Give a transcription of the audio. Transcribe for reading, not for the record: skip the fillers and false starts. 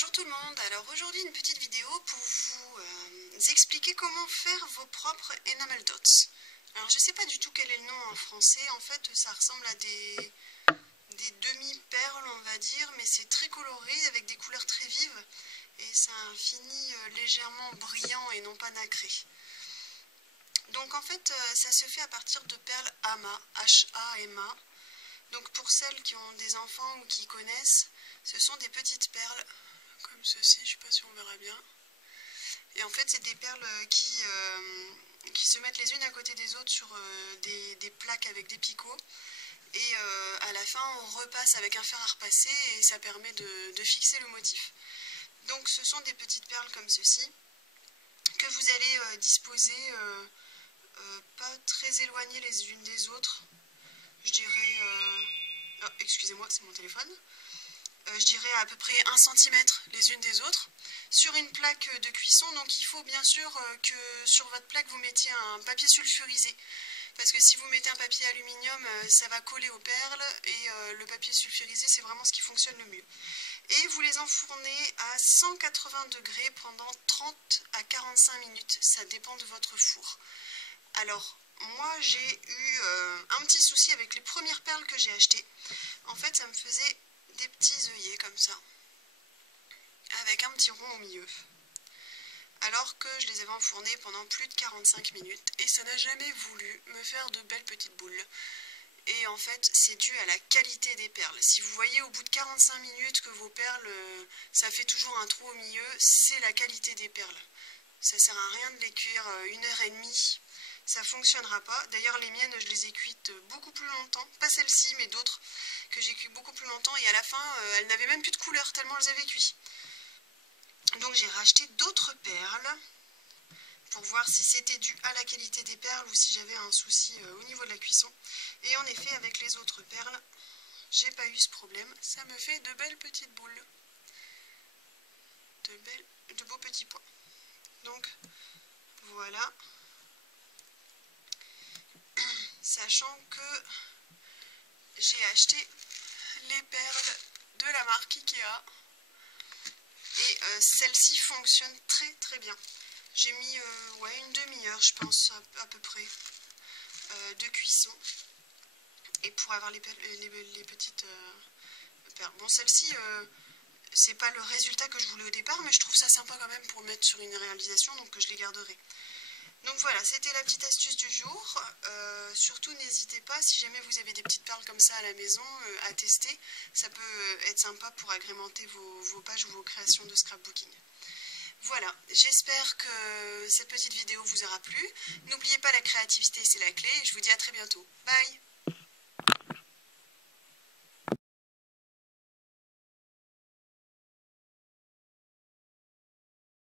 Bonjour tout le monde, alors aujourd'hui une petite vidéo pour vous expliquer comment faire vos propres enamel dots. Alors je sais pas du tout quel est le nom en français, en fait ça ressemble à des demi-perles on va dire, mais c'est très coloré avec des couleurs très vives et ça a un fini légèrement brillant et non pas nacré. Donc en fait ça se fait à partir de perles Hama, H-A-M-A. Donc pour celles qui ont des enfants ou qui connaissent, ce sont des petites perles comme ceci, je ne sais pas si on verra bien. Et en fait c'est des perles qui se mettent les unes à côté des autres sur des plaques avec des picots. Et à la fin on repasse avec un fer à repasser et ça permet de fixer le motif. Donc ce sont des petites perles comme ceci que vous allez disposer pas très éloignées les unes des autres. Je dirais... oh, excusez-moi, c'est mon téléphone. Je dirais à peu près 1 cm les unes des autres, sur une plaque de cuisson. Donc il faut bien sûr que sur votre plaque vous mettiez un papier sulfurisé. Parce que si vous mettez un papier aluminium, ça va coller aux perles et le papier sulfurisé c'est vraiment ce qui fonctionne le mieux. Et vous les enfournez à 180 degrés pendant 30 à 45 minutes, ça dépend de votre four. Alors, moi j'ai eu un petit souci avec les premières perles que j'ai achetées. En fait, ça me faisait des petits œillets comme ça, avec un petit rond au milieu. Alors que je les avais enfournés pendant plus de 45 minutes et ça n'a jamais voulu me faire de belles petites boules. Et en fait, c'est dû à la qualité des perles. Si vous voyez au bout de 45 minutes que vos perles, ça fait toujours un trou au milieu, c'est la qualité des perles. Ça sert à rien de les cuire 1h30. Ça fonctionnera pas. D'ailleurs les miennes je les ai cuites beaucoup plus longtemps, pas celles-ci mais d'autres que j'ai cuit beaucoup plus longtemps et à la fin elles n'avaient même plus de couleur tellement elles avaient cuit. Donc j'ai racheté d'autres perles pour voir si c'était dû à la qualité des perles ou si j'avais un souci au niveau de la cuisson. Et en effet avec les autres perles j'ai pas eu ce problème, ça me fait de belles petites boules, de beaux petits pois. Donc voilà. Sachant que j'ai acheté les perles de la marque Ikea et celles-ci fonctionnent très très bien. J'ai mis ouais, une demi-heure je pense à peu près de cuisson et pour avoir les petites perles. Bon celle-ci c'est pas le résultat que je voulais au départ mais je trouve ça sympa quand même pour mettre sur une réalisation donc je les garderai. Donc voilà, c'était la petite astuce du jour. Surtout n'hésitez pas, si jamais vous avez des petites perles comme ça à la maison, à tester. Ça peut être sympa pour agrémenter vos pages ou vos créations de scrapbooking. Voilà, j'espère que cette petite vidéo vous aura plu. N'oubliez pas la créativité, c'est la clé. Je vous dis à très bientôt. Bye!